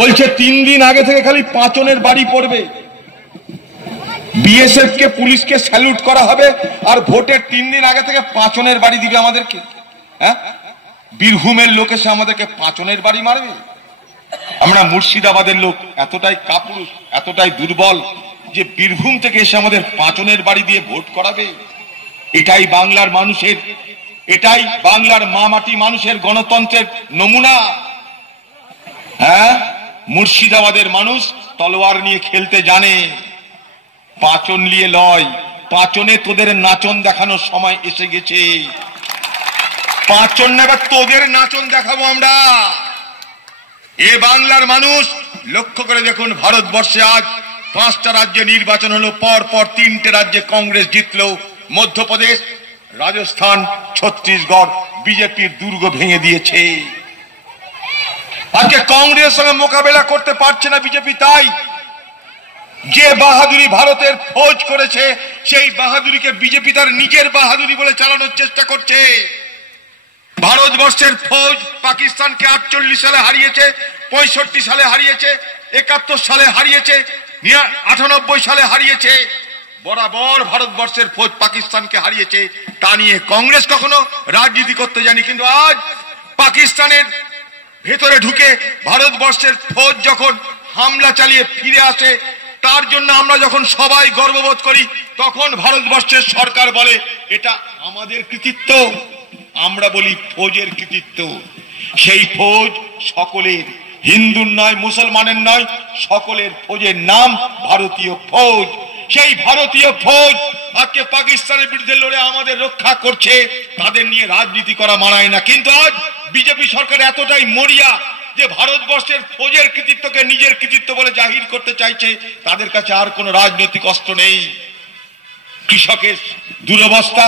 বলছে 3 দিন আগে থেকে খালি পাঁচনের বাড়ি পড়বে, বিএসএফ কে পুলিশকে স্যালুট করা হবে, আর ভোটের 3 দিন আগে থেকে পাঁচনের বাড়ি দিবে আমাদেরকে। হ্যাঁ, বীরভূমের লোক এসে আমাদেরকে পাঁচনের বাড়ি মারবে। আমরা মুর্শিদাবাদের লোক এতটাই কাপুরুষ, এতটাই দুর্বল যে বীরভূম থেকে এসে আমাদের পাঁচনের বাড়ি দিয়ে ভোট করাবে? এটাই বাংলার মানুষের, এটাই বাংলার মা মাটি মানুষের গণতন্ত্রের নমুনা। হ্যাঁ, মুর্শিদাবাদের মানুষ তলোয়ার নিয়ে খেলতে জানে, পাঁচন নিয়ে লয়। পাঁচনে তোদের নাচন দেখানোর সময় এসে গেছে। পাঁচন নেবার তোদের নাচন দেখাবো আমরা। এ বাংলার মানুষ লক্ষ্য করে দেখুন, ভারতবর্ষে আজ 5টা রাজ্যে নির্বাচন হলো, পর পর 3টে রাজ্যে কংগ্রেস জিতলো। মধ্যপ্রদেশ, রাজস্থান, ছত্তিশগড় বিজেপির দুর্গ ভেঙে দিয়েছে। আজকে কংগ্রেসের সঙ্গে মোকাবেলা করতে পারছে না বিজেপি। তাই যে বাহাদুরি ভারতের ফৌজ করেছে, সেই বাহাদুরিকে বিজেপি তার নিজের বাহাদুরি বলে চালানোর চেষ্টা করছে। ভারতবর্ষের ফৌজ পাকিস্তানকে 48 সালে হারিয়েছে, 65 সালে হারিয়েছে, 71 সালে হারিয়েছে, 98 সালে হারিয়েছে। বরাবর ভারতবর্ষের ফৌজ পাকিস্তানকে হারিয়েছে। তা নিয়ে কংগ্রেস কখনো রাজনীতি করতে জানি, কিন্তু আজ পাকিস্তানের ভেতরে ঢুকে ভারতবর্ষের ফৌজ যখন হামলা চালিয়ে ফিরে আসে, তার জন্য আমরা যখন সবাই গর্ববোধ করি, তখন ভারতবর্ষের সরকার বলে এটা আমাদের কৃতিত্ব। আমরা বলি ফৌজের কৃতিত্ব। সেই ফৌজ সকলের, হিন্দুর নয়, মুসলমানের নয়, সকলের ফৌজের নাম ভারতীয় ফৌজ। সেই ভারতীয় ফৌজ আজকে পাকিস্তানের বিরুদ্ধে লড়ে আমাদের রক্ষা করছে। তাদের নিয়ে রাজনীতি করা মানায় না। কিন্তু আজ বিজেপি সরকার এতটাই মরিয়া যে ভারতবর্ষের ফৌজের কৃতিত্বকে নিজের কৃতিত্ব বলে জাহির করতে চাইছে। তাদের কাছে আর কোনো রাজনৈতিক অস্ত্র নেই। কৃষকের দুরবস্থা,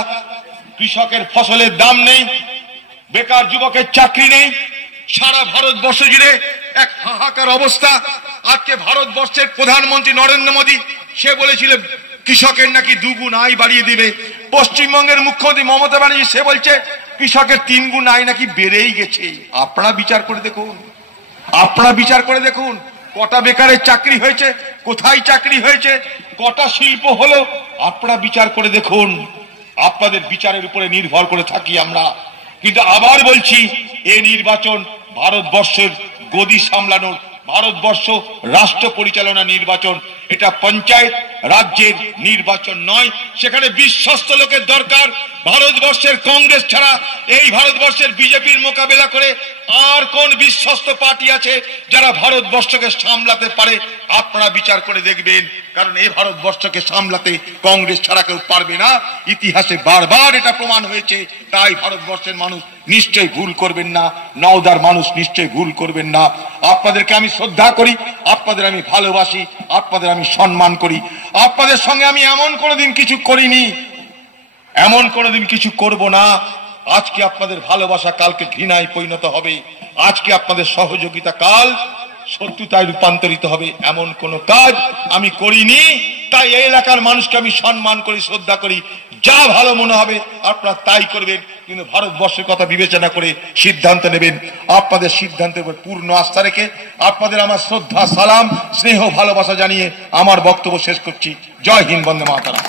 কৃষকের ফসলের দাম নেই, বেকার যুবকের চাকরি নেই, সারা ভারতবর্ষ জুড়ে এক হাহাকার অবস্থা। আজকে ভারতবর্ষের প্রধানমন্ত্রী নরেন্দ্র মোদী, সে বলেছিল কৃষকের নাকি 2 গুণ আয় বাড়িয়ে দিবে। পশ্চিমবঙ্গের মুখ্যমন্ত্রী মমতা ব্যানার্জি, সে বলছে কৃষকের 3 গুণ আয় নাকি বেড়েই গেছে। আপনারা বিচার করে দেখুন, আপনারা বিচার করে দেখুন, কটা বেকারের চাকরি হয়েছে, কোথায় চাকরি হয়েছে, কটা শিল্প হলো, আপনারা বিচার করে দেখুন। আপনাদের বিচারের উপরে নির্ভর করে থাকি আমরা। কিন্তু আবার বলছি, এই নির্বাচন ভারতবর্ষের গদি সামলানোর, ভারতবর্ষ রাষ্ট্র পরিচালনা নির্বাচন। এটা পঞ্চায়েত রাজ্যের নির্বাচন নয়। সেখানে বিশ্বস্ত লোকের দরকার। ভারতবর্ষের কংগ্রেস ছাড়া এই ভারতবর্ষের বিজেপির মোকাবেলা করে আর কোন বিশ্বস্ত পার্টি আছে যারা ভারতবর্ষকে সামলাতে পারে? আপনারা বিচার করে দেখবেন। কারণ এই ভারতবর্ষকে সামলাতে কংগ্রেস ছাড়া কেউ পারবে না। ইতিহাসে বারবার এটা প্রমাণ হয়েছে। তাই ভারতবর্ষের মানুষ নিশ্চয়ই ভুল করবেন না, নওদার মানুষ নিশ্চয়ই ভুল করবেন না। আপনাদেরকে আমি শ্রদ্ধা করি, আপনাদের আমি ভালোবাসি, আপনাদের আমি সম্মান করি। আপনাদের সঙ্গে আমি এমন কোনোদিন কিছু করিনি, এমন কোনোদিন কিছু করব না। আজকে আপনাদের ভালোবাসা কালকে ঘৃণায় পরিণত হবে, আজকে আপনাদের সহযোগিতা কাল শত্রুতায় রূপান্তরিত হবে, এমন কোন কাজ আমি করিনি। তাই এই এলাকার মানুষকে আমি সম্মান করি, শ্রদ্ধা করি। যা ভালো মনে হবে আপনারা তাই করবেন, কিন্তু ভারতবর্ষের কথা বিবেচনা করে সিদ্ধান্ত নেবেন। আপনাদের সিদ্ধান্তের উপর পূর্ণ আস্থা রেখে আপনাদের আমার শ্রদ্ধা, সালাম, স্নেহ, ভালোবাসা জানিয়ে আমার বক্তব্য শেষ করছি। জয় হিন্দ, বন্দে মাতরম।